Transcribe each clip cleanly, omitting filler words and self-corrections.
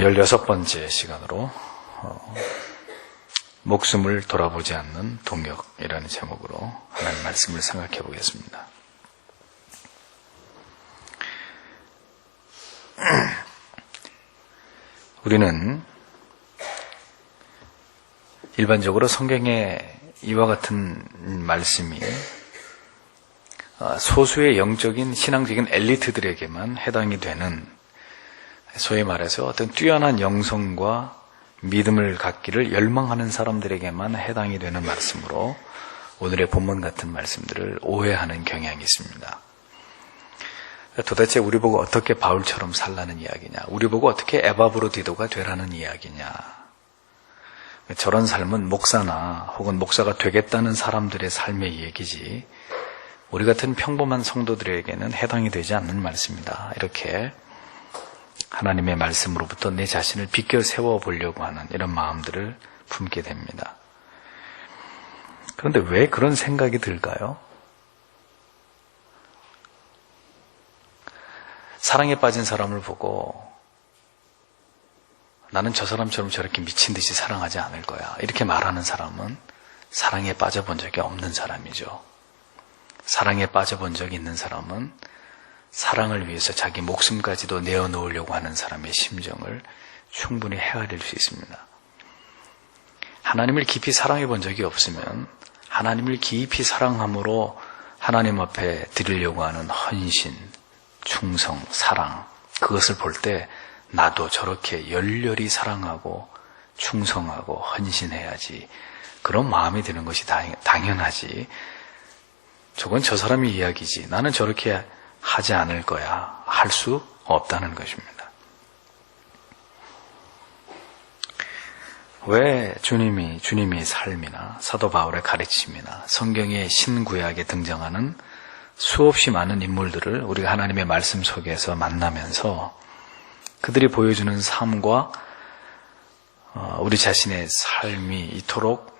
16번째 시간으로 목숨을 돌아보지 않는 동역이라는 제목으로 하나님 말씀을 생각해 보겠습니다. 우리는 일반적으로 성경에 이와 같은 말씀이 소수의 영적인 신앙적인 엘리트들에게만 해당이 되는, 소위 말해서 어떤 뛰어난 영성과 믿음을 갖기를 열망하는 사람들에게만 해당이 되는 말씀으로 오늘의 본문 같은 말씀들을 오해하는 경향이 있습니다. 도대체 우리 보고 어떻게 바울처럼 살라는 이야기냐, 우리 보고 어떻게 에바브로디도가 되라는 이야기냐, 저런 삶은 목사나 혹은 목사가 되겠다는 사람들의 삶의 얘기지 우리 같은 평범한 성도들에게는 해당이 되지 않는 말씀이다, 이렇게 하나님의 말씀으로부터 내 자신을 비껴 세워보려고 하는 이런 마음들을 품게 됩니다. 그런데 왜 그런 생각이 들까요? 사랑에 빠진 사람을 보고 나는 저 사람처럼 저렇게 미친 듯이 사랑하지 않을 거야, 이렇게 말하는 사람은 사랑에 빠져본 적이 없는 사람이죠. 사랑에 빠져본 적이 있는 사람은 사랑을 위해서 자기 목숨까지도 내어놓으려고 하는 사람의 심정을 충분히 헤아릴 수 있습니다. 하나님을 깊이 사랑해 본 적이 없으면 하나님을 깊이 사랑함으로 하나님 앞에 드리려고 하는 헌신, 충성, 사랑, 그것을 볼 때 나도 저렇게 열렬히 사랑하고 충성하고 헌신해야지, 그런 마음이 드는 것이 당연하지, 저건 저 사람의 이야기지 나는 저렇게 하지 않을 거야, 할 수 없다는 것입니다. 왜 주님의 삶이나 사도 바울의 가르침이나 성경의 신구약에 등장하는 수없이 많은 인물들을 우리가 하나님의 말씀 속에서 만나면서 그들이 보여주는 삶과 우리 자신의 삶이 이토록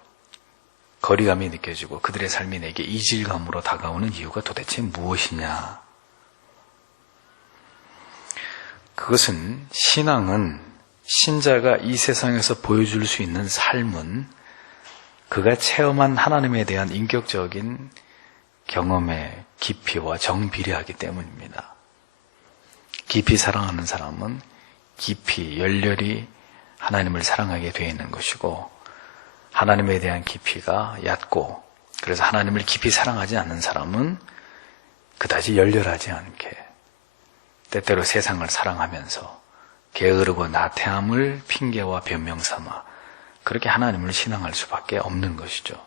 거리감이 느껴지고 그들의 삶이 내게 이질감으로 다가오는 이유가 도대체 무엇이냐? 그것은, 신앙은, 신자가 이 세상에서 보여줄 수 있는 삶은 그가 체험한 하나님에 대한 인격적인 경험의 깊이와 정비례하기 때문입니다. 깊이 사랑하는 사람은 깊이 열렬히 하나님을 사랑하게 되어 있는 것이고, 하나님에 대한 깊이가 얕고, 그래서 하나님을 깊이 사랑하지 않는 사람은 그다지 열렬하지 않게 때때로 세상을 사랑하면서 게으르고 나태함을 핑계와 변명 삼아 그렇게 하나님을 신앙할 수밖에 없는 것이죠.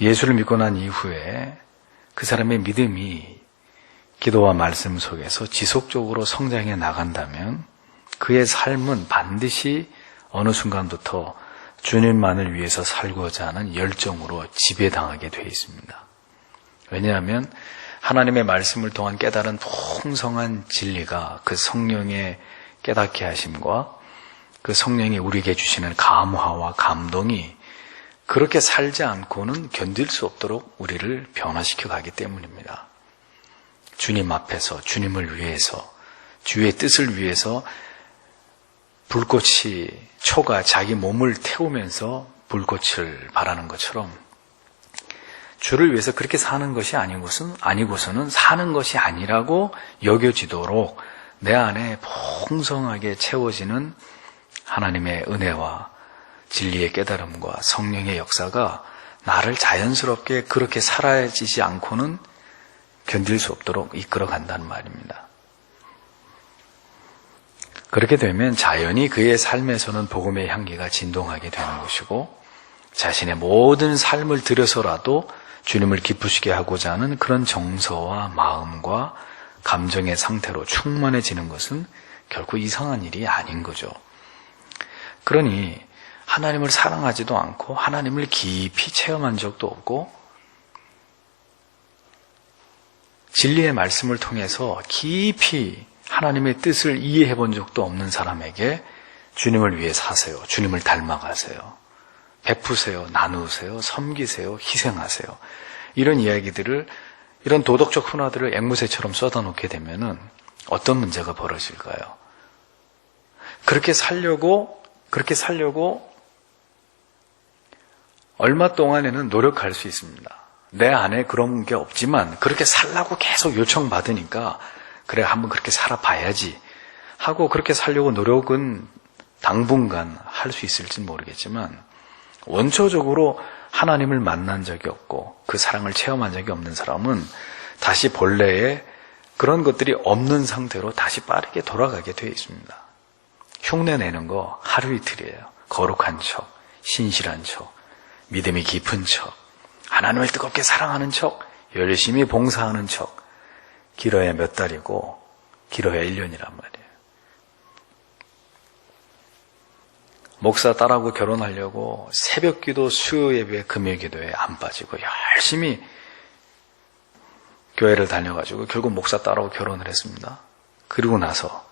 예수를 믿고 난 이후에 그 사람의 믿음이 기도와 말씀 속에서 지속적으로 성장해 나간다면 그의 삶은 반드시 어느 순간부터 주님만을 위해서 살고자 하는 열정으로 지배당하게 되어 있습니다. 왜냐하면 하나님의 말씀을 통한 깨달은 풍성한 진리가 그 성령의 깨닫게 하심과 그 성령이 우리에게 주시는 감화와 감동이 그렇게 살지 않고는 견딜 수 없도록 우리를 변화시켜 가기 때문입니다. 주님 앞에서, 주님을 위해서, 주의 뜻을 위해서 초가 자기 몸을 태우면서 불꽃을 발하는 것처럼 주를 위해서 그렇게 사는 것이 아니고서는 사는 것이 아니라고 여겨지도록 내 안에 풍성하게 채워지는 하나님의 은혜와 진리의 깨달음과 성령의 역사가 나를 자연스럽게 그렇게 사라지지 않고는 견딜 수 없도록 이끌어간다는 말입니다. 그렇게 되면 자연히 그의 삶에서는 복음의 향기가 진동하게 되는 것이고, 자신의 모든 삶을 들여서라도 주님을 기쁘시게 하고자 하는 그런 정서와 마음과 감정의 상태로 충만해지는 것은 결코 이상한 일이 아닌 거죠. 그러니 하나님을 사랑하지도 않고 하나님을 깊이 체험한 적도 없고 진리의 말씀을 통해서 깊이 하나님의 뜻을 이해해 본 적도 없는 사람에게 주님을 위해 사세요, 주님을 닮아가세요, 베푸세요, 나누세요, 섬기세요, 희생하세요, 이런 이야기들을, 이런 도덕적 훈화들을 앵무새처럼 쏟아놓게 되면은 어떤 문제가 벌어질까요? 그렇게 살려고 얼마 동안에는 노력할 수 있습니다. 내 안에 그런 게 없지만 그렇게 살라고 계속 요청받으니까 그래 한번 그렇게 살아봐야지 하고 그렇게 살려고 노력은 당분간 할 수 있을지는 모르겠지만 원초적으로 하나님을 만난 적이 없고 그 사랑을 체험한 적이 없는 사람은 다시 본래의 그런 것들이 없는 상태로 다시 빠르게 돌아가게 되어 있습니다. 흉내내는 거 하루 이틀이에요. 거룩한 척, 신실한 척, 믿음이 깊은 척, 하나님을 뜨겁게 사랑하는 척, 열심히 봉사하는 척. 길어야 몇 달이고 길어야 1년이란 말이에요. 목사 딸하고 결혼하려고 새벽기도, 수요예배, 금요기도에 안 빠지고 열심히 교회를 다녀가지고 결국 목사 딸하고 결혼을 했습니다. 그리고 나서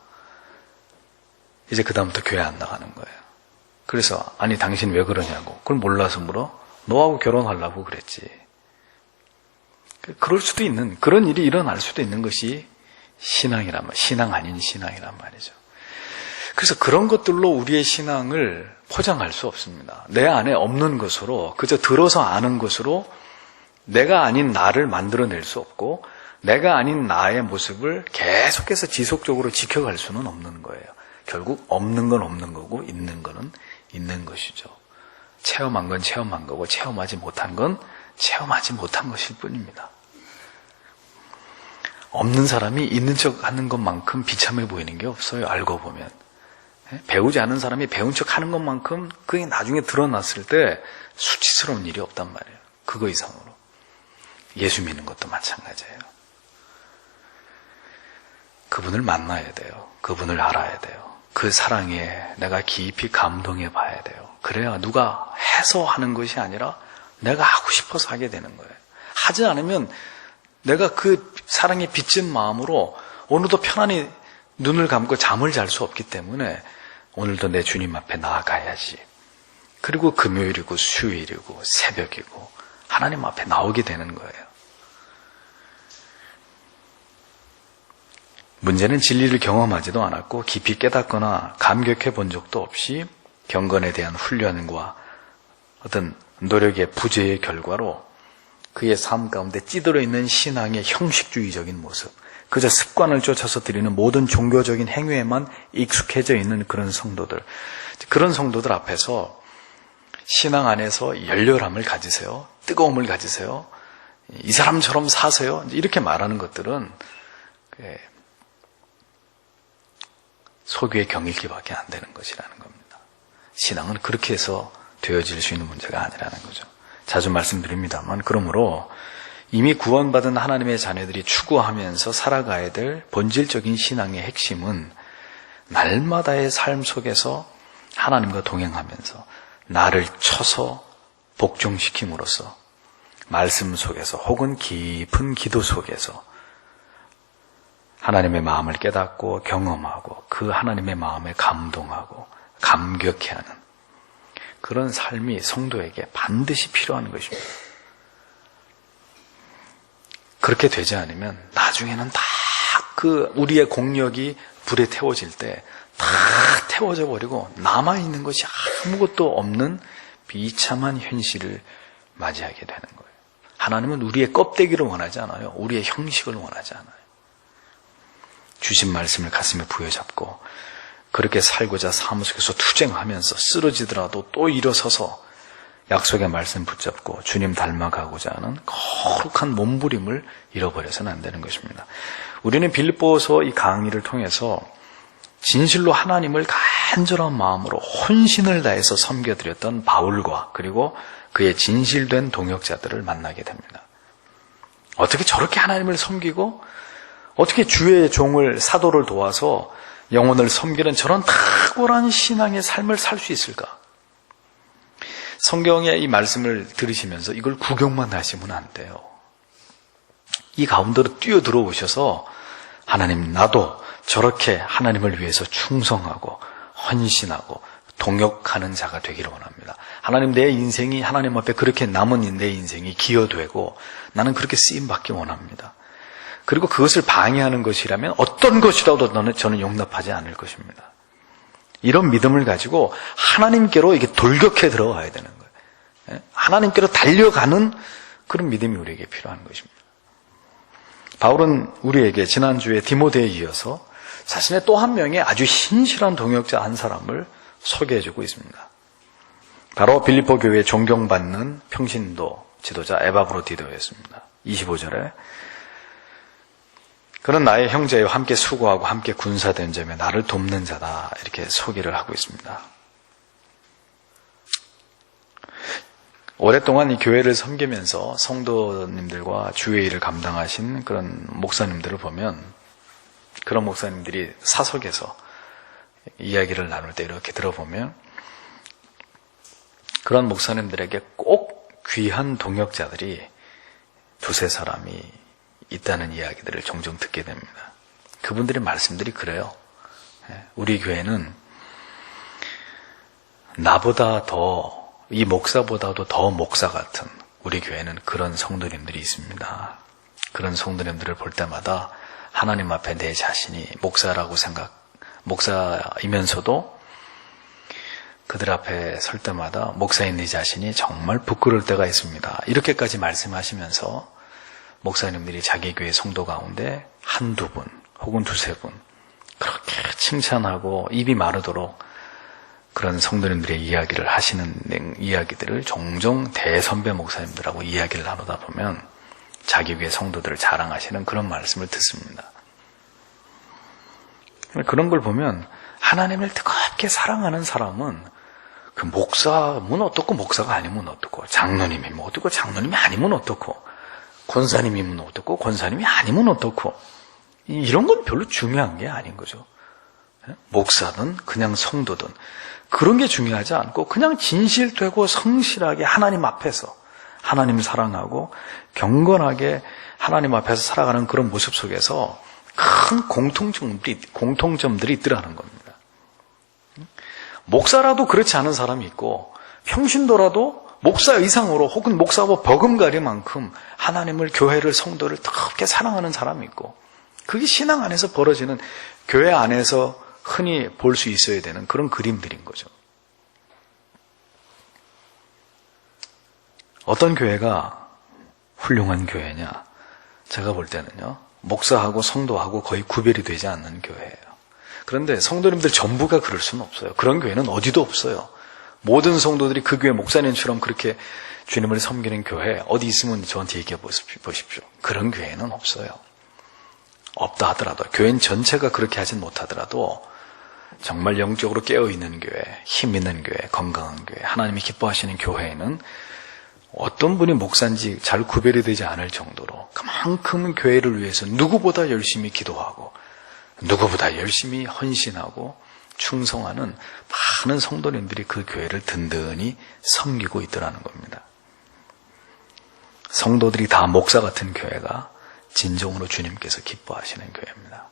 이제 그 다음부터 교회 안 나가는 거예요. 그래서 아니 당신 왜 그러냐고. 그걸 몰라서 물어? 너하고 결혼하려고 그랬지. 그럴 수도 있는, 그런 일이 일어날 수도 있는 것이 신앙이란 말, 신앙 아닌 신앙이란 말이죠. 그래서 그런 것들로 우리의 신앙을 포장할 수 없습니다. 내 안에 없는 것으로, 그저 들어서 아는 것으로 내가 아닌 나를 만들어낼 수 없고 내가 아닌 나의 모습을 계속해서 지속적으로 지켜갈 수는 없는 거예요. 결국 없는 건 없는 거고 있는 거는 있는 것이죠. 체험한 건 체험한 거고 체험하지 못한 건 체험하지 못한 것일 뿐입니다. 없는 사람이 있는 척 하는 것만큼 비참해 보이는 게 없어요. 알고 보면. 배우지 않은 사람이 배운 척 하는 것만큼 그게 나중에 드러났을 때 수치스러운 일이 없단 말이에요. 그거 이상으로. 예수 믿는 것도 마찬가지예요. 그분을 만나야 돼요. 그분을 알아야 돼요. 그 사랑에 내가 깊이 감동해 봐야 돼요. 그래야 누가 해서 하는 것이 아니라 내가 하고 싶어서 하게 되는 거예요. 하지 않으면 내가 그 사랑에 빚진 마음으로 오늘도 편안히 눈을 감고 잠을 잘 수 없기 때문에 오늘도 내 주님 앞에 나아가야지. 그리고 금요일이고 수요일이고 새벽이고 하나님 앞에 나오게 되는 거예요. 문제는 진리를 경험하지도 않았고 깊이 깨닫거나 감격해 본 적도 없이 경건에 대한 훈련과 어떤 노력의 부재의 결과로 그의 삶 가운데 찌들어 있는 신앙의 형식주의적인 모습, 그저 습관을 쫓아서 드리는 모든 종교적인 행위에만 익숙해져 있는 그런 성도들 앞에서 신앙 안에서 열렬함을 가지세요. 뜨거움을 가지세요. 이 사람처럼 사세요. 이렇게 말하는 것들은 소규의 경일기밖에 안 되는 것이라는 겁니다. 신앙은 그렇게 해서 되어질 수 있는 문제가 아니라는 거죠. 자주 말씀드립니다만, 그러므로 이미 구원받은 하나님의 자녀들이 추구하면서 살아가야 될 본질적인 신앙의 핵심은 날마다의 삶 속에서 하나님과 동행하면서 나를 쳐서 복종시킴으로써 말씀 속에서 혹은 깊은 기도 속에서 하나님의 마음을 깨닫고 경험하고 그 하나님의 마음에 감동하고 감격해하는 그런 삶이 성도에게 반드시 필요한 것입니다. 그렇게 되지 않으면 나중에는 다 그 우리의 공력이 불에 태워질 때 다 태워져 버리고 남아있는 것이 아무것도 없는 비참한 현실을 맞이하게 되는 거예요. 하나님은 우리의 껍데기를 원하지 않아요. 우리의 형식을 원하지 않아요. 주신 말씀을 가슴에 부여잡고 그렇게 살고자 삶 속에서 투쟁하면서 쓰러지더라도 또 일어서서 약속의 말씀 붙잡고 주님 닮아가고자 하는 거룩한 몸부림을 잃어버려서는 안 되는 것입니다. 우리는 빌립보서 이 강의를 통해서 진실로 하나님을 간절한 마음으로 혼신을 다해서 섬겨드렸던 바울과 그리고 그의 진실된 동역자들을 만나게 됩니다. 어떻게 저렇게 하나님을 섬기고 어떻게 주의 종을 사도를 도와서 영혼을 섬기는 저런 탁월한 신앙의 삶을 살 수 있을까? 성경의 이 말씀을 들으시면서 이걸 구경만 하시면 안 돼요. 이 가운데로 뛰어들어오셔서 하나님, 나도 저렇게 하나님을 위해서 충성하고 헌신하고 동역하는 자가 되기를 원합니다. 하나님, 내 인생이 하나님 앞에 그렇게 남은 내 인생이 기여되고 나는 그렇게 쓰임받기 원합니다. 그리고 그것을 방해하는 것이라면 어떤 것이라도 저는 용납하지 않을 것입니다. 이런 믿음을 가지고 하나님께로 이게 돌격해 들어가야 되는 거예요. 하나님께로 달려가는 그런 믿음이 우리에게 필요한 것입니다. 바울은 우리에게 지난주에 디모데에 이어서 자신의 또 한 명의 아주 신실한 동역자 한 사람을 소개해주고 있습니다. 바로 빌립보 교회에 존경받는 평신도 지도자 에바브로디도였습니다. 25절에 그는 나의 형제여 함께 수고하고 함께 군사된 점에 나를 돕는 자다, 이렇게 소개를 하고 있습니다. 오랫동안 이 교회를 섬기면서 성도님들과 주의 일을 감당하신 그런 목사님들을 보면, 그런 목사님들이 사석에서 이야기를 나눌 때 이렇게 들어보면 그런 목사님들에게 꼭 귀한 동역자들이 두세 사람이 있다는 이야기들을 종종 듣게 됩니다. 그분들의 말씀들이 그래요. 우리 교회는 나보다 더, 이 목사보다도 더 목사 같은 우리 교회는 그런 성도님들이 있습니다. 그런 성도님들을 볼 때마다 하나님 앞에 내 자신이 목사이면서도 그들 앞에 설 때마다 목사인 내 자신이 정말 부끄러울 때가 있습니다. 이렇게까지 말씀하시면서 목사님들이 자기 교회 성도 가운데 한두 분 혹은 두세 분 그렇게 칭찬하고 입이 마르도록 그런 성도님들의 이야기를 하시는 이야기들을 종종 대선배 목사님들하고 이야기를 나누다 보면 자기 교회 성도들을 자랑하시는 그런 말씀을 듣습니다. 그런 걸 보면 하나님을 뜨겁게 사랑하는 사람은 그 목사면 어떻고 목사가 아니면 어떻고, 장로님이면 어떻고 장로님이 아니면 어떻고, 권사님이면 어떻고 권사님이 아니면 어떻고, 이런 건 별로 중요한 게 아닌 거죠. 목사든 그냥 성도든 그런 게 중요하지 않고 그냥 진실되고 성실하게 하나님 앞에서 하나님 사랑하고 경건하게 하나님 앞에서 살아가는 그런 모습 속에서 큰 공통점들이 있더라는 겁니다. 목사라도 그렇지 않은 사람이 있고 평신도라도 목사 이상으로 혹은 목사와 버금가리만큼 하나님을, 교회를, 성도를 뜨겁게 사랑하는 사람이 있고, 그게 신앙 안에서 벌어지는, 교회 안에서 흔히 볼 수 있어야 되는 그런 그림들인 거죠. 어떤 교회가 훌륭한 교회냐? 제가 볼 때는요, 목사하고 성도하고 거의 구별이 되지 않는 교회예요. 그런데 성도님들 전부가 그럴 수는 없어요. 그런 교회는 어디도 없어요. 모든 성도들이 그 교회 목사님처럼 그렇게 주님을 섬기는 교회 어디 있으면 저한테 얘기해 보십시오. 그런 교회는 없어요. 없다 하더라도, 교회 전체가 그렇게 하진 못하더라도 정말 영적으로 깨어있는 교회, 힘 있는 교회, 건강한 교회, 하나님이 기뻐하시는 교회에는 어떤 분이 목사인지 잘 구별이 되지 않을 정도로 그만큼 교회를 위해서 누구보다 열심히 기도하고 누구보다 열심히 헌신하고 충성하는 많은 성도님들이 그 교회를 든든히 섬기고 있더라는 겁니다. 성도들이 다 목사 같은 교회가 진정으로 주님께서 기뻐하시는 교회입니다.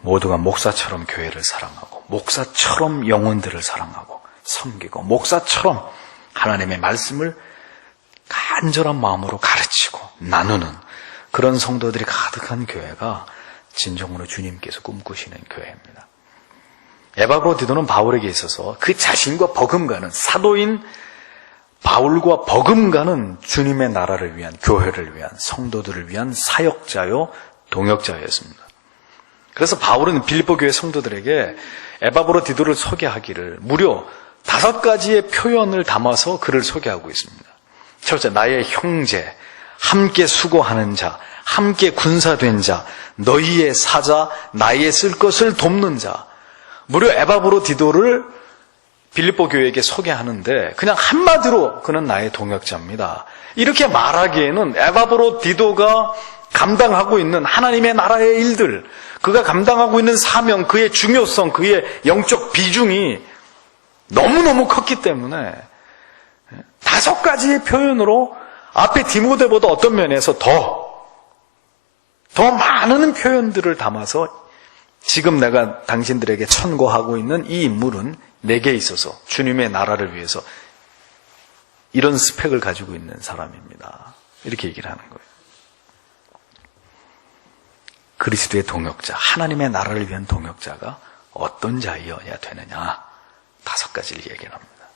모두가 목사처럼 교회를 사랑하고, 목사처럼 영혼들을 사랑하고 섬기고, 목사처럼 하나님의 말씀을 간절한 마음으로 가르치고 나누는 그런 성도들이 가득한 교회가 진정으로 주님께서 꿈꾸시는 교회입니다. 에바브로디도는 바울에게 있어서 그 자신과 버금가는, 사도인 바울과 버금가는 주님의 나라를 위한, 교회를 위한, 성도들을 위한 사역자요 동역자였습니다. 그래서 바울은 빌립보 교회 성도들에게 에바브로디도를 소개하기를 무려 5가지의 표현을 담아서 그를 소개하고 있습니다. 첫째, 나의 형제, 함께 수고하는 자, 함께 군사된 자, 너희의 사자, 나의 쓸 것을 돕는 자. 무려 에바브로디도를 빌립보 교회에게 소개하는데 그냥 한마디로 그는 나의 동역자입니다. 이렇게 말하기에는 에바브로디도가 감당하고 있는 하나님의 나라의 일들, 그가 감당하고 있는 사명, 그의 중요성, 그의 영적 비중이 너무너무 컸기 때문에 5가지의 표현으로 앞에 디모데보다 어떤 면에서 더 많은 표현들을 담아서 지금 내가 당신들에게 천고하고 있는 이 인물은 내게 있어서 주님의 나라를 위해서 이런 스펙을 가지고 있는 사람입니다. 이렇게 얘기를 하는 거예요. 그리스도의 동역자, 하나님의 나라를 위한 동역자가 어떤 자이어야 되느냐, 5가지를 얘기합니다.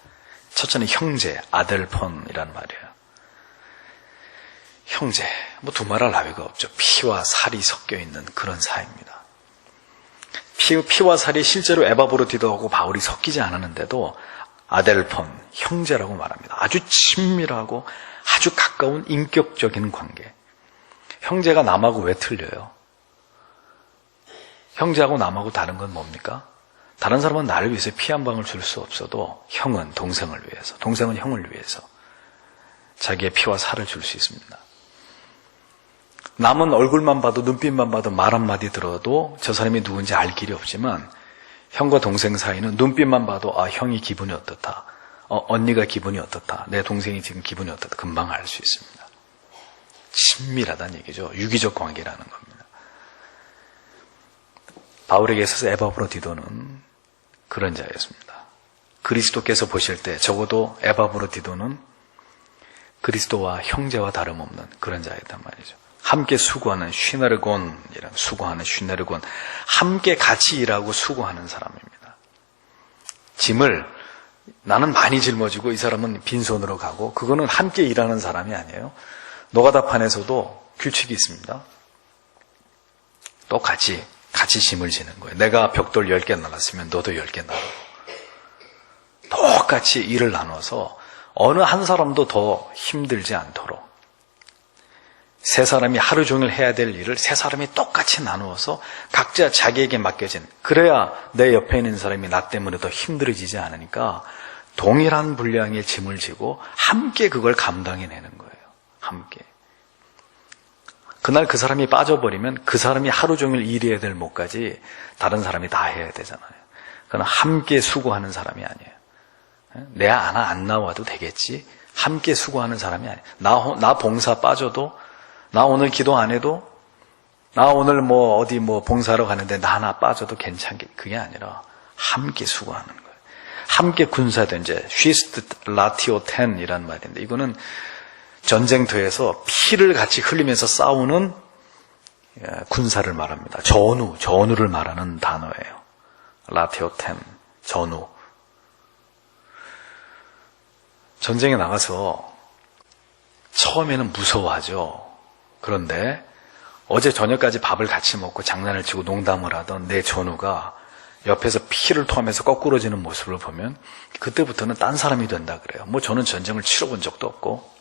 첫째는 형제, 아델폰이란 말이에요. 형제, 뭐 두말할 나위가 없죠. 피와 살이 섞여 있는 그런 사이입니다. 피와 살이 실제로 에바브로디도하고 바울이 섞이지 않았는데도 아델폰, 형제라고 말합니다. 아주 친밀하고 아주 가까운 인격적인 관계. 형제가 남하고 왜 틀려요? 형제하고 남하고 다른 건 뭡니까? 다른 사람은 나를 위해서 피 한 방울 줄 수 없어도 형은 동생을 위해서, 동생은 형을 위해서 자기의 피와 살을 줄 수 있습니다. 남은 얼굴만 봐도, 눈빛만 봐도, 말 한마디 들어도 저 사람이 누군지 알 길이 없지만 형과 동생 사이는 눈빛만 봐도 아, 형이 기분이 어떻다, 언니가 기분이 어떻다, 내 동생이 지금 기분이 어떻다, 금방 알 수 있습니다. 친밀하다는 얘기죠. 유기적 관계라는 겁니다. 바울에게 있어서 에바브로디도는 그런 자였습니다. 그리스도께서 보실 때 적어도 에바브로디도는 그리스도와 형제와 다름없는 그런 자였단 말이죠. 함께 수고하는 쉬네르곤이란, 수고하는 쉬네르곤, 함께 같이 일하고 수고하는 사람입니다. 짐을 나는 많이 짊어지고 이 사람은 빈손으로 가고, 그거는 함께 일하는 사람이 아니에요. 노가다판에서도 규칙이 있습니다. 또 같이 짐을 지는 거예요. 내가 벽돌 10개 나갔으면 너도 10개 나가고, 똑같이 일을 나눠서 어느 한 사람도 더 힘들지 않도록, 세 사람이 하루 종일 해야 될 일을 세 사람이 똑같이 나누어서 각자 자기에게 맡겨진, 그래야 내 옆에 있는 사람이 나 때문에 더 힘들어지지 않으니까 동일한 분량의 짐을 지고 함께 그걸 감당해내는 거예요. 함께. 그날 그 사람이 빠져버리면 그 사람이 하루 종일 일해야 될 몫까지 다른 사람이 다 해야 되잖아요. 그건 함께 수고하는 사람이 아니에요. 내 하나 안 나와도 되겠지, 함께 수고하는 사람이 아니에요. 나 봉사 빠져도, 나 오늘 기도 안 해도, 나 오늘 어디 봉사하러 가는데 나 하나 빠져도 괜찮게, 그게 아니라 함께 수고하는 거예요. 함께 군사된제, 쉬스트 라티오 텐이란 말인데, 이거는 전쟁터에서 피를 같이 흘리면서 싸우는 군사를 말합니다. 전우를 말하는 단어예요. 라티오 텐, 전우. 전쟁에 나가서 처음에는 무서워하죠. 그런데 어제 저녁까지 밥을 같이 먹고 장난을 치고 농담을 하던 내 전우가 옆에서 피를 토하면서 거꾸러지는 모습을 보면 그때부터는 딴 사람이 된다 그래요. 저는 전쟁을 치러본 적도 없고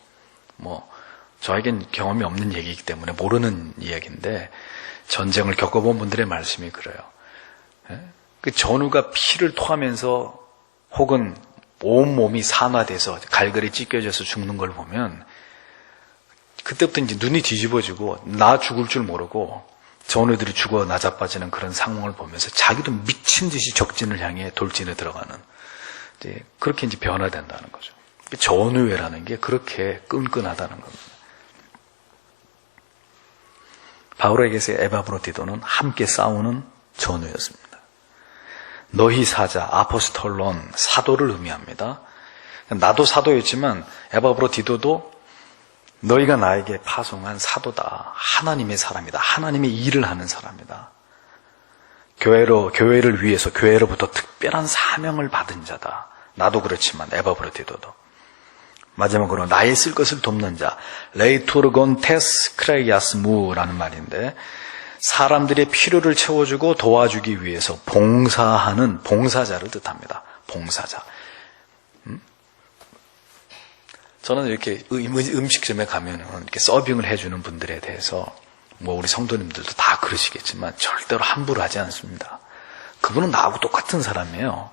저에겐 경험이 없는 얘기이기 때문에 모르는 이야기인데, 전쟁을 겪어본 분들의 말씀이 그래요. 그 전우가 피를 토하면서 혹은 온몸이 산화돼서 갈갈이 찢겨져서 죽는 걸 보면 그때부터 이제 눈이 뒤집어지고 나 죽을 줄 모르고 전우들이 죽어 나자빠지는 그런 상황을 보면서 자기도 미친 듯이 적진을 향해 돌진에 들어가는, 그렇게 이제 변화된다는 거죠. 전우회라는 게 그렇게 끈끈하다는 겁니다. 바울에게서 에바브로디도는 함께 싸우는 전우였습니다. 너희 사자, 아포스톨론, 사도를 의미합니다. 나도 사도였지만 에바브로디도도 너희가 나에게 파송한 사도다. 하나님의 사람이다. 하나님의 일을 하는 사람이다. 교회를 위해서 교회로부터 특별한 사명을 받은 자다. 나도 그렇지만 에바브로디도도. 마지막으로 나의 쓸 것을 돕는 자, 레이투르곤 테스 크레이아스무라는 말인데, 사람들의 필요를 채워주고 도와주기 위해서 봉사하는 봉사자를 뜻합니다. 봉사자. 저는 이렇게 음식점에 가면 이렇게 서빙을 해주는 분들에 대해서 우리 성도님들도 다 그러시겠지만 절대로 함부로 하지 않습니다. 그분은 나하고 똑같은 사람이에요.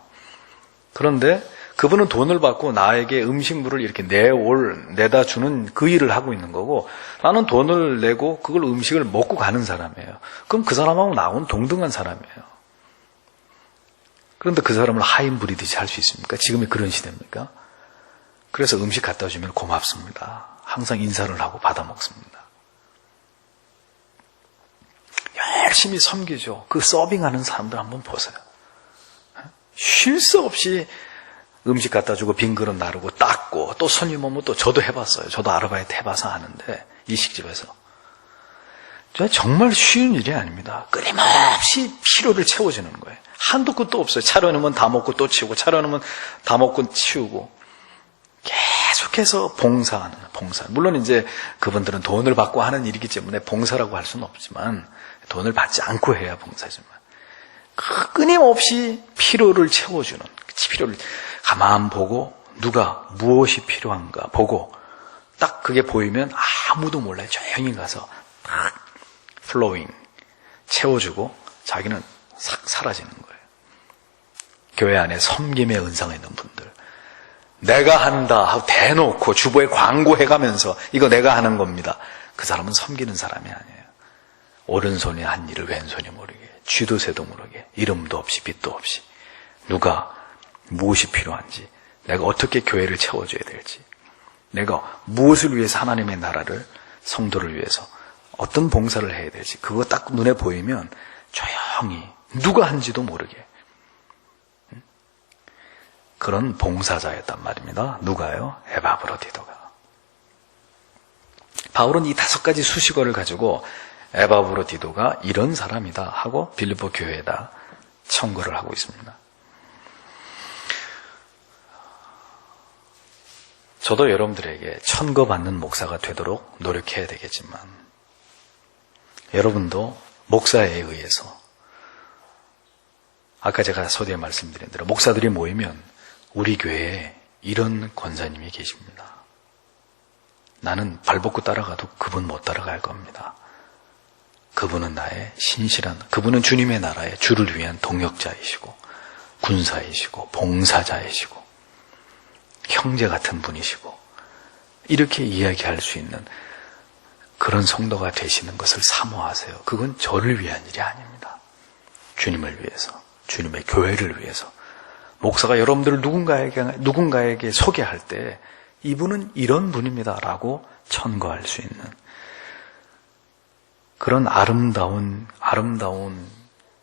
그런데 그분은 돈을 받고 나에게 음식물을 이렇게 내다 주는 그 일을 하고 있는 거고, 나는 돈을 내고 그걸 음식을 먹고 가는 사람이에요. 그럼 그 사람하고 나하고는 동등한 사람이에요. 그런데 그 사람을 하인 부리듯이 할 수 있습니까? 지금이 그런 시대입니까? 그래서 음식 갖다 주면 고맙습니다. 항상 인사를 하고 받아 먹습니다. 열심히 섬기죠. 그 서빙하는 사람들 한번 보세요. 쉴 새 없이 음식 갖다 주고 빈 그릇 나르고 닦고, 또 손님 오면 또 저도 해봤어요. 저도 아르바이트 해봐서 아는데, 이식집에서 정말 쉬운 일이 아닙니다. 끊임없이 필요를 채워주는 거예요. 한도 끝도 없어요. 차려놓으면 다 먹고 또 치우고, 차려놓으면 다 먹고 치우고. 계속해서 봉사. 물론 이제 그분들은 돈을 받고 하는 일이기 때문에 봉사라고 할 수는 없지만, 돈을 받지 않고 해야 봉사지만, 끊임없이 필요를 채워주는, 필요를 가만 보고 누가 무엇이 필요한가 보고 딱 그게 보이면 아무도 몰라요. 조용히 가서 딱 플로잉 채워주고 자기는 싹 사라지는 거예요. 교회 안에 섬김의 은사가 있는 분들, 내가 한다 하고 대놓고 주보에 광고해가면서 이거 내가 하는 겁니다. 그 사람은 섬기는 사람이 아니에요. 오른손이 한 일을 왼손이 모르게, 쥐도 새도 모르게, 이름도 없이 빛도 없이 누가 무엇이 필요한지, 내가 어떻게 교회를 채워줘야 될지, 내가 무엇을 위해서 하나님의 나라를, 성도를 위해서 어떤 봉사를 해야 될지, 그거 딱 눈에 보이면 조용히 누가 한지도 모르게 그런 봉사자였단 말입니다. 누가요? 에바브로디도가. 바울은 이 5가지 수식어를 가지고 에바브로디도가 이런 사람이다 하고 빌립보 교회에다 청구를 하고 있습니다. 저도 여러분들에게 천거받는 목사가 되도록 노력해야 되겠지만, 여러분도 목사에 의해서, 아까 제가 서두에 말씀드린 대로 목사들이 모이면 우리 교회에 이런 권사님이 계십니다. 나는 발벗고 따라가도 그분 못 따라갈 겁니다. 그분은 나의 신실한, 그분은 주님의 나라의 주를 위한 동역자이시고 군사이시고 봉사자이시고 형제 같은 분이시고, 이렇게 이야기할 수 있는 그런 성도가 되시는 것을 사모하세요. 그건 저를 위한 일이 아닙니다. 주님을 위해서, 주님의 교회를 위해서. 목사가 여러분들을 누군가에게 소개할 때 이분은 이런 분입니다라고 천거할 수 있는 그런 아름다운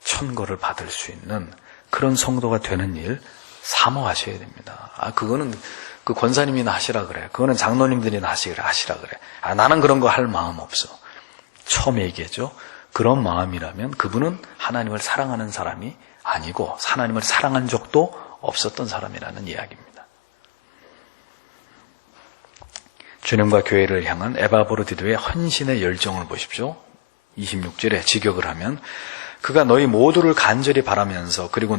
천거를 받을 수 있는 그런 성도가 되는 일 사모하셔야 됩니다. 그거는 그 권사님이나 하시라 그래. 그거는 장로님들이나 하시라 그래. 나는 그런 거 할 마음 없어. 처음 얘기했죠. 그런 마음이라면 그분은 하나님을 사랑하는 사람이 아니고 하나님을 사랑한 적도 없었던 사람이라는 이야기입니다. 주님과 교회를 향한 에바브로디도의 헌신의 열정을 보십시오. 26절에 직역을 하면, 그가 너희 모두를 간절히 바라면서, 그리고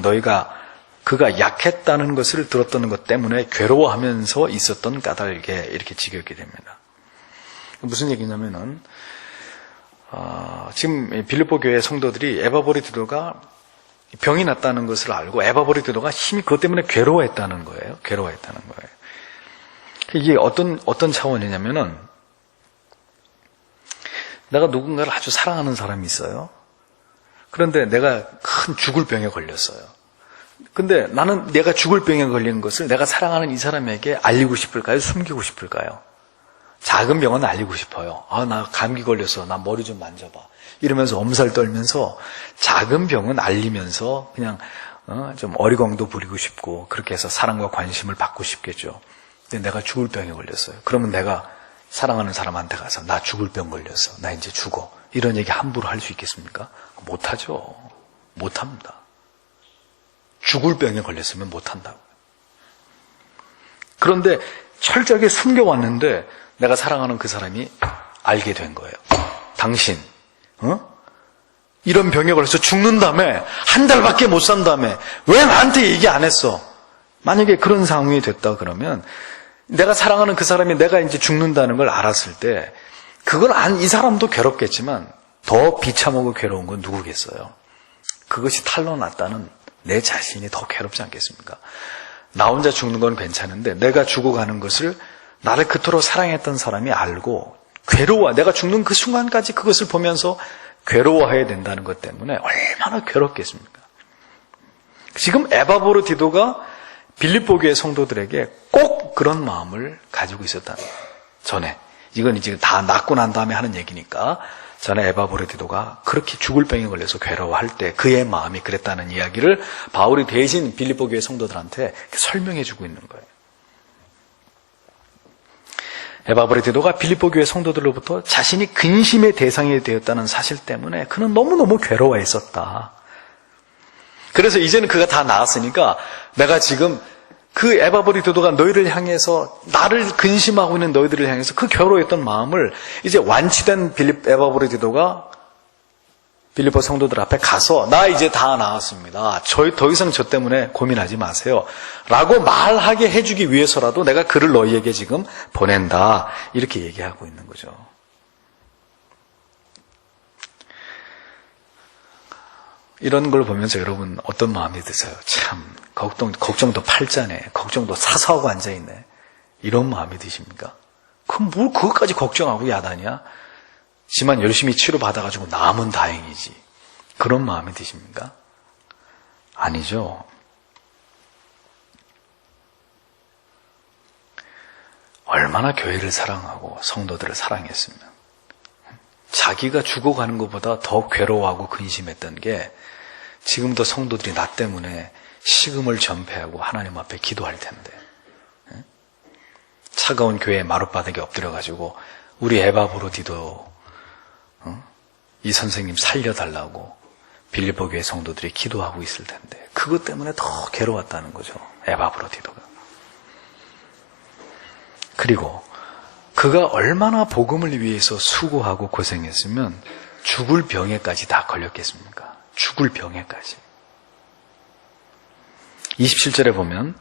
그가 약했다는 것을 들었던 것 때문에 괴로워하면서 있었던 까닭에, 이렇게 직역이 됩니다. 무슨 얘기냐면은, 지금 빌립보 교회 성도들이 에바브로디도가 병이 났다는 것을 알고 에바브로디도가 힘이 그것 때문에 괴로워했다는 거예요. 이게 어떤 차원이냐면은, 내가 누군가를 아주 사랑하는 사람이 있어요. 그런데 내가 큰 죽을 병에 걸렸어요. 근데 나는 내가 죽을 병에 걸린 것을 내가 사랑하는 이 사람에게 알리고 싶을까요? 숨기고 싶을까요? 작은 병은 알리고 싶어요. 나 감기 걸렸어. 나 머리 좀 만져봐. 이러면서 엄살 떨면서 작은 병은 알리면서 그냥 좀 어리광도 부리고 싶고, 그렇게 해서 사랑과 관심을 받고 싶겠죠. 근데 내가 죽을 병에 걸렸어요. 그러면 내가 사랑하는 사람한테 가서 나 죽을 병 걸렸어. 나 이제 죽어. 이런 얘기 함부로 할 수 있겠습니까? 못하죠. 못합니다. 죽을 병에 걸렸으면 못한다고요. 그런데 철저하게 숨겨왔는데 내가 사랑하는 그 사람이 알게 된 거예요. 당신 이런 병에 걸려서 죽는다며, 한 달밖에 못 산다며, 왜 나한테 얘기 안 했어? 만약에 그런 상황이 됐다 그러면, 내가 사랑하는 그 사람이 내가 이제 죽는다는 걸 알았을 때, 이 사람도 괴롭겠지만 더 비참하고 괴로운 건 누구겠어요? 그것이 탄로났다는 내 자신이 더 괴롭지 않겠습니까? 나 혼자 죽는 건 괜찮은데 내가 죽어가는 것을 나를 그토록 사랑했던 사람이 알고 괴로워, 내가 죽는 그 순간까지 그것을 보면서 괴로워해야 된다는 것 때문에 얼마나 괴롭겠습니까? 지금 에바브로디도가 빌립보 교회 성도들에게 꼭 그런 마음을 가지고 있었다는 거예요. 전에, 이건 이제 다 낫고 난 다음에 하는 얘기니까, 전에 에바브로디도가 그렇게 죽을 병에 걸려서 괴로워할 때 그의 마음이 그랬다는 이야기를 바울이 대신 빌립보 교회 성도들한테 설명해 주고 있는 거예요. 에바브레디도가 빌립보 교회 성도들로부터 자신이 근심의 대상이 되었다는 사실 때문에 그는 너무너무 괴로워했었다. 그래서 이제는 그가 다 나았으니까 내가 지금 그 에바브레디도가 너희를 향해서 나를 근심하고 있는 너희들을 향해서 그 괴로워했던 마음을 이제 완치된 에바브레디도가 빌립보 성도들 앞에 가서 나 이제 다 나았습니다. 더 이상 저 때문에 고민하지 마세요. 라고 말하게 해주기 위해서라도 내가 그를 너희에게 지금 보낸다. 이렇게 얘기하고 있는 거죠. 이런 걸 보면서 여러분 어떤 마음이 드세요? 참 걱정도 팔자네. 걱정도 사서하고 앉아있네. 이런 마음이 드십니까? 그럼 뭘 그것까지 걱정하고 야단이야? 지만 열심히 치료받아가지고 나으면 다행이지. 그런 마음이 드십니까? 아니죠. 얼마나 교회를 사랑하고 성도들을 사랑했으면 자기가 죽어가는 것보다 더 괴로워하고 근심했던 게 지금도 성도들이 나 때문에 식음을 전폐하고 하나님 앞에 기도할 텐데 차가운 교회 마룻바닥에 엎드려가지고 우리 에바브로디도 이 선생님 살려달라고 빌립보 교회 성도들이 기도하고 있을 텐데 그것 때문에 더 괴로웠다는 거죠. 에바브로디도가. 그리고 그가 얼마나 복음을 위해서 수고하고 고생했으면 죽을 병에까지 다 걸렸겠습니까? 죽을 병에까지. 27절에 보면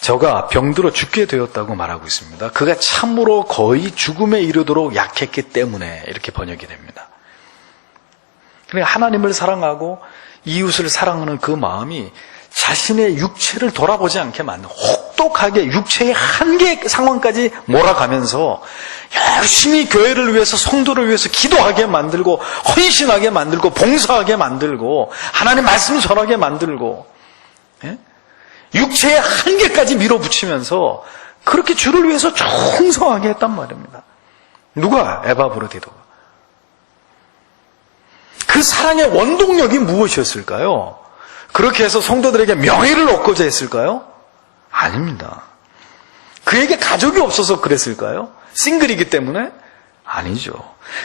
저가 병들어 죽게 되었다고 말하고 있습니다. 그가 참으로 거의 죽음에 이르도록 약했기 때문에 이렇게 번역이 됩니다. 그러니까 하나님을 사랑하고 이웃을 사랑하는 그 마음이 자신의 육체를 돌아보지 않게 만든 혹독하게 육체의 한계 상황까지 몰아가면서 열심히 교회를 위해서 성도를 위해서 기도하게 만들고 헌신하게 만들고 봉사하게 만들고 하나님 말씀 전하게 만들고 육체의 한계까지 밀어붙이면서 그렇게 주를 위해서 충성하게 했단 말입니다. 누가? 에바브로디도가. 그 사랑의 원동력이 무엇이었을까요? 그렇게 해서 성도들에게 명예를 얻고자 했을까요? 아닙니다. 그에게 가족이 없어서 그랬을까요? 싱글이기 때문에? 아니죠.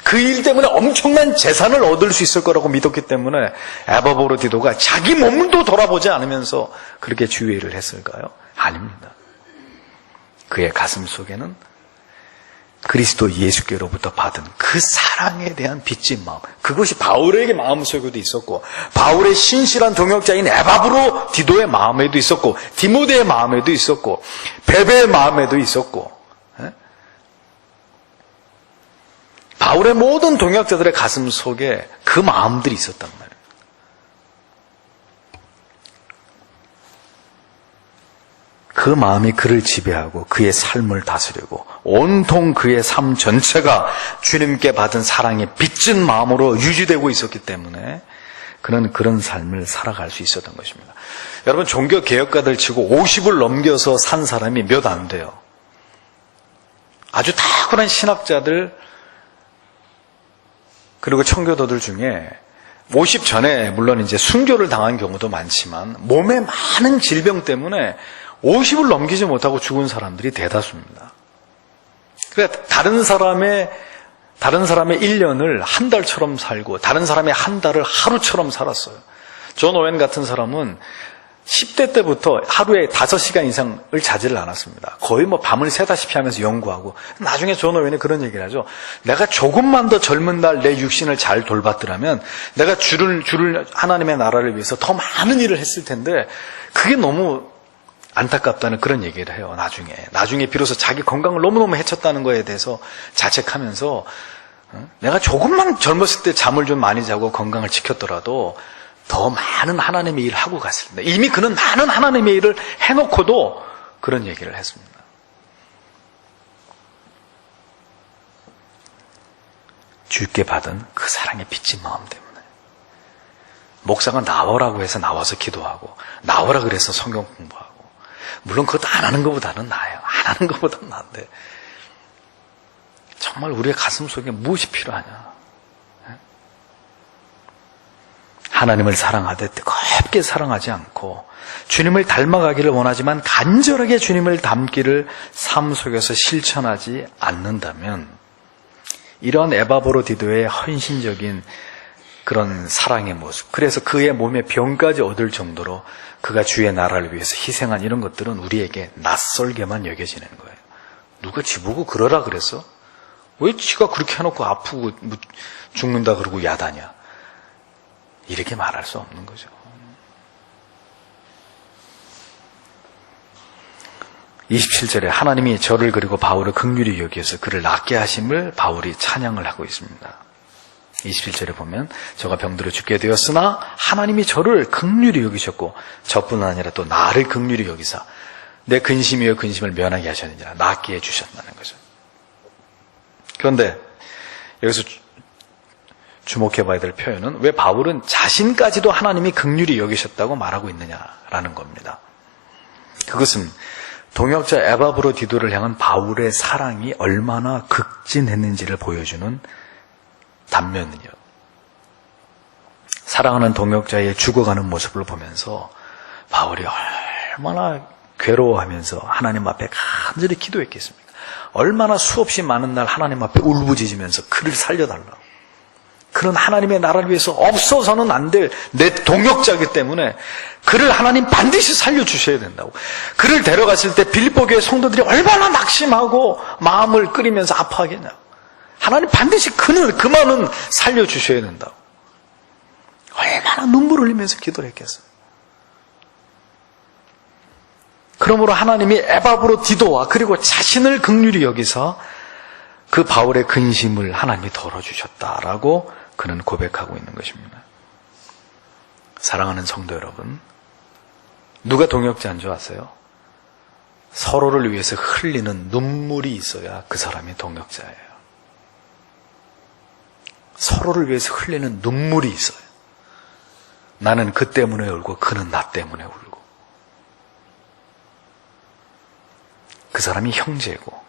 그 일 때문에 엄청난 재산을 얻을 수 있을 거라고 믿었기 때문에 에바브로디도가 자기 몸도 돌아보지 않으면서 그렇게 주의를 했을까요? 아닙니다. 그의 가슴 속에는 그리스도 예수께로부터 받은 그 사랑에 대한 빚진 마음, 그것이 바울에게 마음속에도 있었고 바울의 신실한 동역자인 에바브로디도의 마음에도 있었고 디모데의 마음에도 있었고 베베의 마음에도 있었고 바울의 모든 동역자들의 가슴 속에 그 마음들이 있었단 말이에요. 그 마음이 그를 지배하고 그의 삶을 다스리고 온통 그의 삶 전체가 주님께 받은 사랑의 빚진 마음으로 유지되고 있었기 때문에 그는 그런 삶을 살아갈 수 있었던 것입니다. 여러분 종교개혁가들 치고 50을 넘겨서 산 사람이 몇 안 돼요. 아주 탁월한 신학자들 그리고 청교도들 중에 50 전에 물론 이제 순교를 당한 경우도 많지만 몸에 많은 질병 때문에 50을 넘기지 못하고 죽은 사람들이 대다수입니다. 그러니까 다른 사람의 1년을 한 달처럼 살고 다른 사람의 한 달을 하루처럼 살았어요. 존 오웬 같은 사람은 10대 때부터 하루에 5시간 이상을 자지를 않았습니다. 거의 밤을 새다시피 하면서 연구하고 나중에 존 오웬이 그런 얘기를 하죠. 내가 조금만 더 젊은 날 내 육신을 잘 돌봤더라면 내가 주를 하나님의 나라를 위해서 더 많은 일을 했을 텐데 그게 너무 안타깝다는 그런 얘기를 해요. 나중에 비로소 자기 건강을 너무너무 해쳤다는 거에 대해서 자책하면서 내가 조금만 젊었을 때 잠을 좀 많이 자고 건강을 지켰더라도 더 많은 하나님의 일을 하고 갔을 텐데 이미 그는 많은 하나님의 일을 해놓고도 그런 얘기를 했습니다. 주께 받은 그 사랑의 빚진 마음 때문에 목사가 나오라고 해서 나와서 기도하고 나오라 그래서 성경 공부하고 물론 그것도 안 하는 것보다는 나아요. 안 하는 것보다는 나은데 정말 우리의 가슴 속에 무엇이 필요하냐? 하나님을 사랑하되 뜨겁게 사랑하지 않고 주님을 닮아가기를 원하지만 간절하게 주님을 닮기를 삶 속에서 실천하지 않는다면 이런 에바브로디도의 헌신적인 그런 사랑의 모습, 그래서 그의 몸에 병까지 얻을 정도로 그가 주의 나라를 위해서 희생한 이런 것들은 우리에게 낯설게만 여겨지는 거예요. 누가 지보고 그러라 그랬어? 왜 지가 그렇게 해놓고 아프고 죽는다 그러고 야단이야? 이렇게 말할 수 없는 거죠. 27절에 하나님이 저를 그리고 바울을 긍휼히 여기어서 그를 낫게 하심을 바울이 찬양을 하고 있습니다. 27절에 보면 저가 병들어 죽게 되었으나 하나님이 저를 긍휼히 여기셨고 저뿐 아니라 또 나를 긍휼히 여기사 내 근심이여 근심을 면하게 하셨느니라 낫게 해주셨다는 거죠. 그런데 여기서 주목해 봐야 될 표현은 왜 바울은 자신까지도 하나님이 긍휼히 여기셨다고 말하고 있느냐라는 겁니다. 그것은 동역자 에바브로디도를 향한 바울의 사랑이 얼마나 극진했는지를 보여주는 단면이요. 사랑하는 동역자의 죽어가는 모습을 보면서 바울이 얼마나 괴로워하면서 하나님 앞에 간절히 기도했겠습니까? 얼마나 수없이 많은 날 하나님 앞에 울부짖으면서 그를 살려달라고. 그런 하나님의 나라를 위해서 없어서는 안 될 내 동역자이기 때문에 그를 하나님 반드시 살려주셔야 된다고. 그를 데려갔을 때 빌립보 교회 성도들이 얼마나 낙심하고 마음을 끓이면서 아파하겠냐고. 하나님 반드시 그만은 살려주셔야 된다고. 얼마나 눈물 흘리면서 기도를 했겠어요. 그러므로 하나님이 에바브로디도와 그리고 자신을 긍휼히 여기서 그 바울의 근심을 하나님이 덜어주셨다라고 그는 고백하고 있는 것입니다. 사랑하는 성도 여러분, 누가 동역자인 줄 아세요? 서로를 위해서 흘리는 눈물이 있어야 그 사람이 동역자예요. 서로를 위해서 흘리는 눈물이 있어요. 나는 그 때문에 울고 그는 나 때문에 울고. 그 사람이 형제고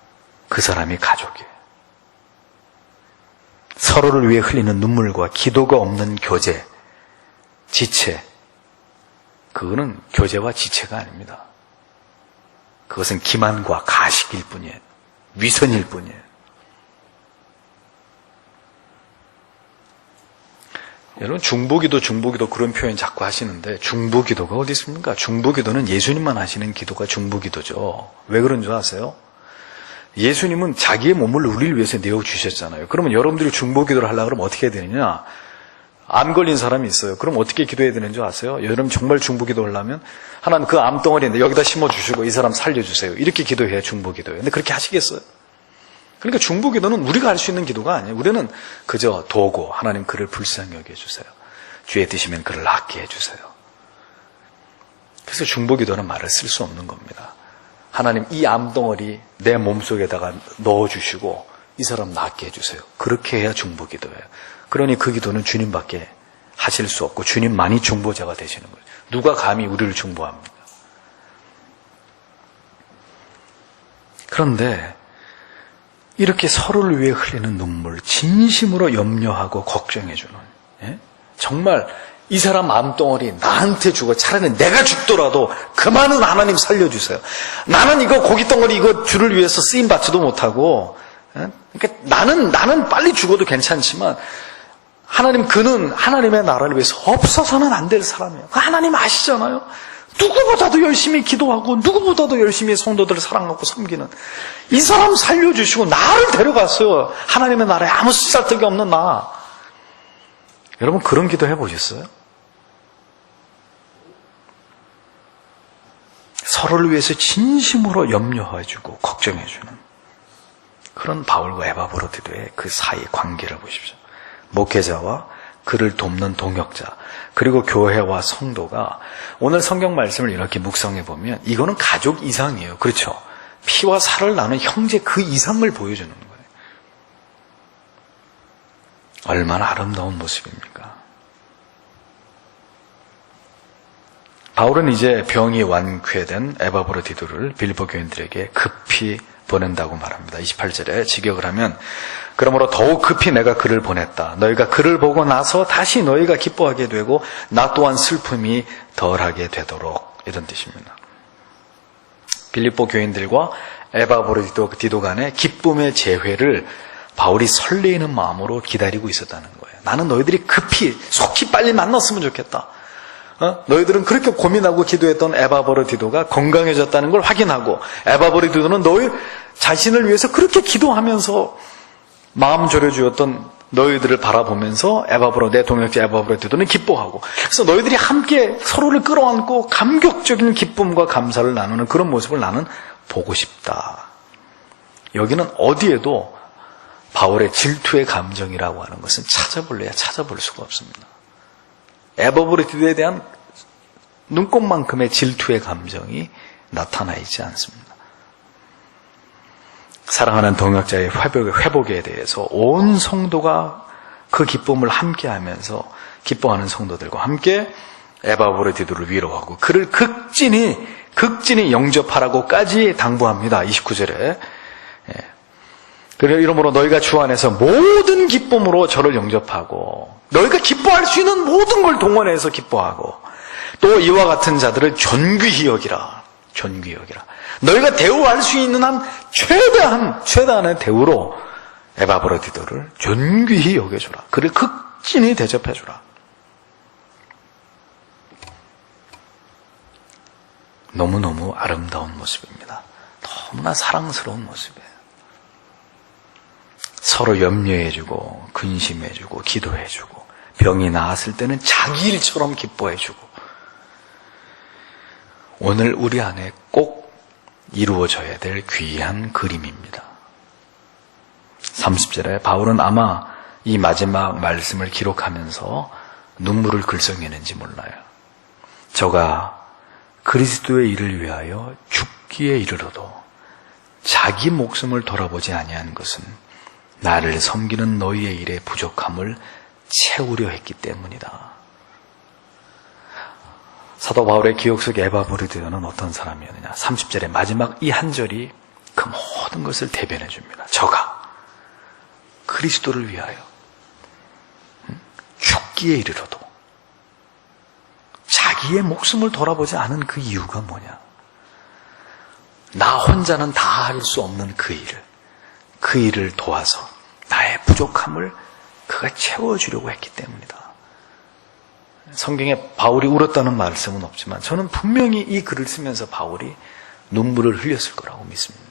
그 사람이 가족이에요. 서로를 위해 흘리는 눈물과 기도가 없는 교제, 지체, 그거는 교제와 지체가 아닙니다. 그것은 기만과 가식일 뿐이에요. 위선일 뿐이에요. 여러분 중보기도 그런 표현 자꾸 하시는데 중보기도가 어디 있습니까? 중보기도는 예수님만 하시는 기도가 중보기도죠. 왜 그런 줄 아세요? 예수님은 자기의 몸을 우리를 위해서 내어주셨잖아요. 그러면 여러분들이 중보기도를 하려고 그러면 어떻게 해야 되느냐? 암 걸린 사람이 있어요. 그럼 어떻게 기도해야 되는 줄 아세요? 여러분 정말 중보기도 하려면 하나님 그 암덩어리인데 여기다 심어주시고 이 사람 살려주세요. 이렇게 기도해야 중보기도예요. 근데 그렇게 하시겠어요? 그러니까 중보기도는 우리가 할 수 있는 기도가 아니에요. 우리는 그저 도고 하나님 그를 불쌍히 여겨주세요. 주의 뜻이면 그를 낫게 해주세요. 그래서 중보기도는 말을 쓸 수 없는 겁니다. 하나님 이 암덩어리 내 몸속에다가 넣어주시고 이 사람 낫게 해주세요. 그렇게 해야 중보기도예요. 그러니 그 기도는 주님밖에 하실 수 없고 주님만이 중보자가 되시는 거예요. 누가 감히 우리를 중보합니까? 그런데 이렇게 서로를 위해 흘리는 눈물, 진심으로 염려하고 걱정해주는, 정말 이 사람 암덩어리 나한테 죽어 차라리 내가 죽더라도 그만은 하나님 살려주세요. 나는 이거 고깃덩어리 이거 주를 위해서 쓰임받지도 못하고, 그러니까 나는 빨리 죽어도 괜찮지만 하나님 그는 하나님의 나라를 위해서 없어서는 안 될 사람이에요. 하나님 아시잖아요. 누구보다도 열심히 기도하고 누구보다도 열심히 성도들을 사랑하고 섬기는 이 사람 살려주시고 나를 데려갔어요. 하나님의 나라에 아무 쓰잘데기 없는 나. 여러분 그런 기도 해보셨어요? 서로를 위해서 진심으로 염려해주고 걱정해주는 그런 바울과 에바브로디도의 그 사이의 관계를 보십시오. 목회자와 그를 돕는 동역자 그리고 교회와 성도가 오늘 성경 말씀을 이렇게 묵상해 보면 이거는 가족 이상이에요. 그렇죠? 피와 살을 나눈 형제 그 이상을 보여주는 거예요. 얼마나 아름다운 모습입니까? 바울은 이제 병이 완쾌된 에바브로디도를 빌립보 교인들에게 급히 보낸다고 말합니다. 28절에 직역을 하면 그러므로 더욱 급히 내가 그를 보냈다. 너희가 그를 보고 나서 다시 너희가 기뻐하게 되고 나 또한 슬픔이 덜하게 되도록, 이런 뜻입니다. 빌립보 교인들과 에바브로디도 간의 기쁨의 재회를 바울이 설레이는 마음으로 기다리고 있었다는 거예요. 나는 너희들이 급히 속히 빨리 만났으면 좋겠다. 너희들은 그렇게 고민하고 기도했던 에바브로디도가 건강해졌다는 걸 확인하고, 에바브로디도는 너희 자신을 위해서 그렇게 기도하면서 마음 졸여주었던 너희들을 바라보면서 내 동역자 에바브로디도는 기뻐하고, 그래서 너희들이 함께 서로를 끌어안고 감격적인 기쁨과 감사를 나누는 그런 모습을 나는 보고 싶다. 여기는 어디에도 바울의 질투의 감정이라고 하는 것은 찾아볼래야 찾아볼 수가 없습니다. 에바브로디도에 대한 눈꽃만큼의 질투의 감정이 나타나 있지 않습니다. 사랑하는 동역자의 회복에 대해서 온 성도가 그 기쁨을 함께하면서 기뻐하는 성도들과 함께 에바브로디도를 위로하고 그를 극진히 영접하라고까지 당부합니다. 29절에. 이러므로 너희가 주 안에서 모든 기쁨으로 저를 영접하고 너희가 기뻐할 수 있는 모든 걸 동원해서 기뻐하고 또 이와 같은 자들을 존귀히 여기라. 너희가 대우할 수 있는 한 최대한의 대우로 에바브로디도를 존귀히 여겨주라. 그를 극진히 대접해주라. 너무너무 아름다운 모습입니다. 너무나 사랑스러운 모습이에요. 서로 염려해주고 근심해주고 기도해주고 병이 나았을 때는 자기 일처럼 기뻐해주고, 오늘 우리 안에 꼭 이루어져야 될 귀한 그림입니다. 30절에 바울은 아마 이 마지막 말씀을 기록하면서 눈물을 글썽이는지 몰라요. 저가 그리스도의 일을 위하여 죽기에 이르러도 자기 목숨을 돌아보지 아니한 것은 나를 섬기는 너희의 일의 부족함을 채우려 했기 때문이다. 사도 바울의 기억 속 에바브로디도는 어떤 사람이었느냐. 30절의 마지막 이 한 절이 그 모든 것을 대변해 줍니다. 저가 그리스도를 위하여 죽기에 이르러도 자기의 목숨을 돌아보지 않은 그 이유가 뭐냐. 나 혼자는 다 할 수 없는 그 일을 도와서 나의 부족함을 그가 채워주려고 했기 때문이다. 성경에 바울이 울었다는 말씀은 없지만 저는 분명히 이 글을 쓰면서 바울이 눈물을 흘렸을 거라고 믿습니다.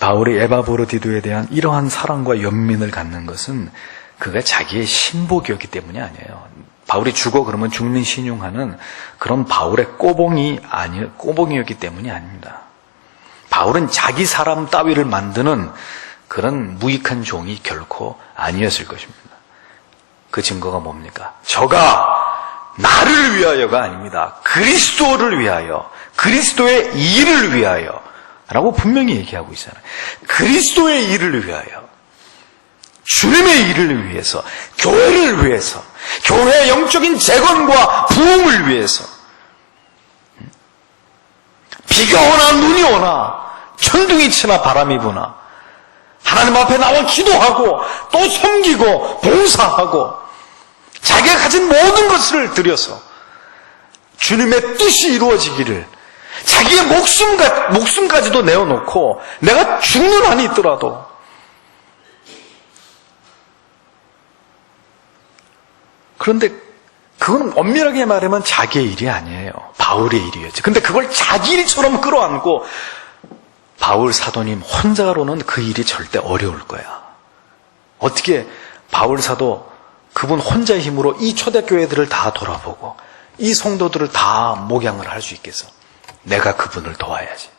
바울이 에바브로디도에 대한 이러한 사랑과 연민을 갖는 것은 그가 자기의 신복이었기 때문이 아니에요. 바울이 죽어 그러면 죽는 신용하는 그런 바울의 꼬봉이었기 때문이 아닙니다. 바울은 자기 사람 따위를 만드는 그런 무익한 종이 결코 아니었을 것입니다. 그 증거가 뭡니까? 저가 나를 위하여가 아닙니다. 그리스도를 위하여, 그리스도의 일을 위하여 라고 분명히 얘기하고 있잖아요. 그리스도의 일을 위하여, 주님의 일을 위해서, 교회를 위해서, 교회의 영적인 재건과 부흥을 위해서, 비가 오나 눈이 오나 천둥이 치나 바람이 부나 하나님 앞에 나와 기도하고 또 섬기고 봉사하고 자기가 가진 모든 것을 들여서 주님의 뜻이 이루어지기를, 자기의 목숨까지도 내어놓고 내가 죽는 한이 있더라도 그런데 그건 엄밀하게 말하면 자기의 일이 아니에요. 바울의 일이었지. 근데 그걸 자기 일처럼 끌어안고 바울 사도님 혼자로는 그 일이 절대 어려울 거야. 어떻게 바울 사도 그분 혼자의 힘으로 이 초대교회들을 다 돌아보고 이 성도들을 다 목양을 할 수 있겠어? 내가 그분을 도와야지.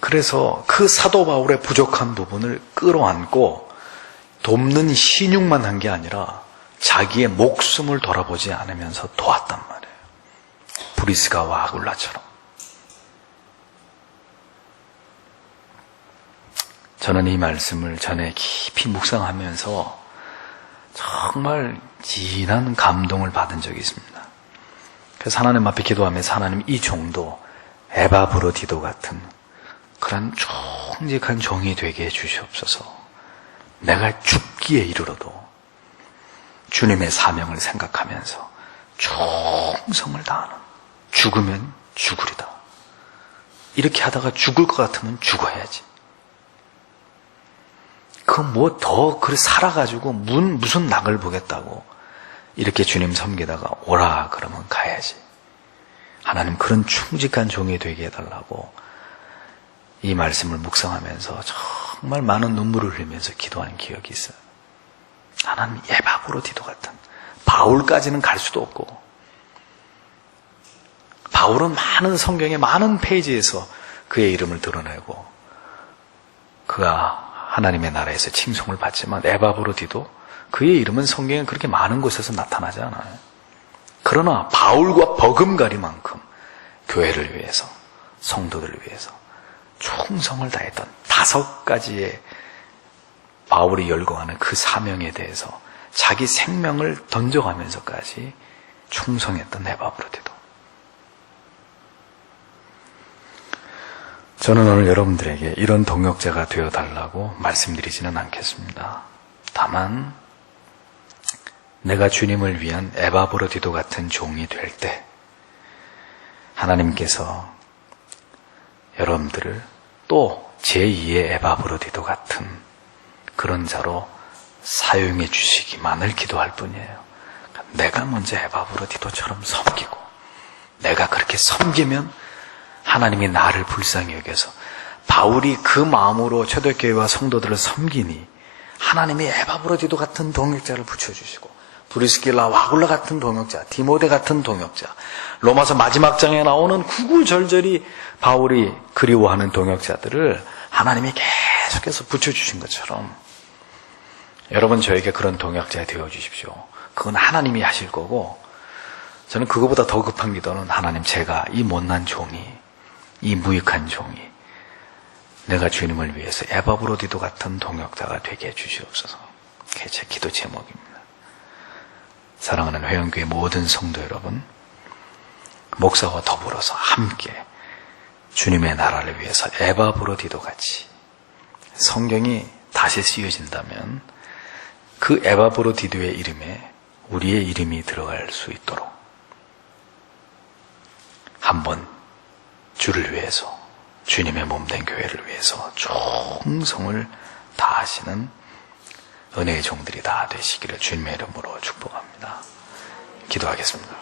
그래서 그 사도 바울의 부족한 부분을 끌어안고 돕는 신용만 한 게 아니라 자기의 목숨을 돌아보지 않으면서 도왔단 말이에요. 브리스가와 아굴라처럼. 저는 이 말씀을 전에 깊이 묵상하면서 정말 진한 감동을 받은 적이 있습니다. 그래서 하나님 앞에 기도하면서 하나님 이 종도 에바브로디도 같은 그런 정직한 종이 되게 해주시옵소서. 내가 죽기에 이르러도 주님의 사명을 생각하면서 충성을 다하는, 죽으면 죽으리다. 이렇게 하다가 죽을 것 같으면 죽어야지. 그 뭐 더 그래 살아가지고 무슨 낙을 보겠다고 이렇게 주님 섬기다가 오라 그러면 가야지. 하나님 그런 충직한 종이 되게 해달라고 이 말씀을 묵상하면서 정말 많은 눈물을 흘리면서 기도하는 기억이 있어요. 하나님 에바브로디도 같은, 바울까지는 갈 수도 없고, 바울은 많은 성경의 많은 페이지에서 그의 이름을 드러내고 그가 하나님의 나라에서 칭송을 받지만 에바브로디도 그의 이름은 성경에 그렇게 많은 곳에서 나타나지 않아요. 그러나 바울과 버금가리만큼 교회를 위해서, 성도들을 위해서 충성을 다했던 5가지의 바울이 열거하는 그 사명에 대해서 자기 생명을 던져가면서까지 충성했던 에바브로디도. 저는 오늘 여러분들에게 이런 동역자가 되어달라고 말씀드리지는 않겠습니다. 다만 내가 주님을 위한 에바브로디도 같은 종이 될 때 하나님께서 여러분들을 또 제2의 에바브로디도 같은 그런 자로 사용해 주시기만을 기도할 뿐이에요. 내가 먼저 에바브로디도처럼 섬기고 내가 그렇게 섬기면 하나님이 나를 불쌍히 여겨서 바울이 그 마음으로 초대교회와 성도들을 섬기니 하나님이 에바브로디도 같은 동역자를 붙여주시고 브리스길라와 아굴라 같은 동역자, 디모데 같은 동역자, 로마서 마지막 장에 나오는 구구절절히 바울이 그리워하는 동역자들을 하나님이 계속해서 붙여주신 것처럼 여러분 저에게 그런 동역자 되어주십시오. 그건 하나님이 하실 거고 저는 그거보다 더 급한 기도는 하나님 제가 이 못난 종이, 이 무익한 종이 내가 주님을 위해서 에바브로디도 같은 동역자가 되게 해주시옵소서. 그게 제 기도 제목입니다. 사랑하는 회원교회 모든 성도 여러분, 목사와 더불어서 함께 주님의 나라를 위해서 에바브로디도 같이 성경이 다시 쓰여진다면 그 에바브로디도의 이름에 우리의 이름이 들어갈 수 있도록 한번 주를 위해서, 주님의 몸된 교회를 위해서 충성을 다하시는 은혜의 종들이 다 되시기를 주님의 이름으로 축복합니다. 기도하겠습니다.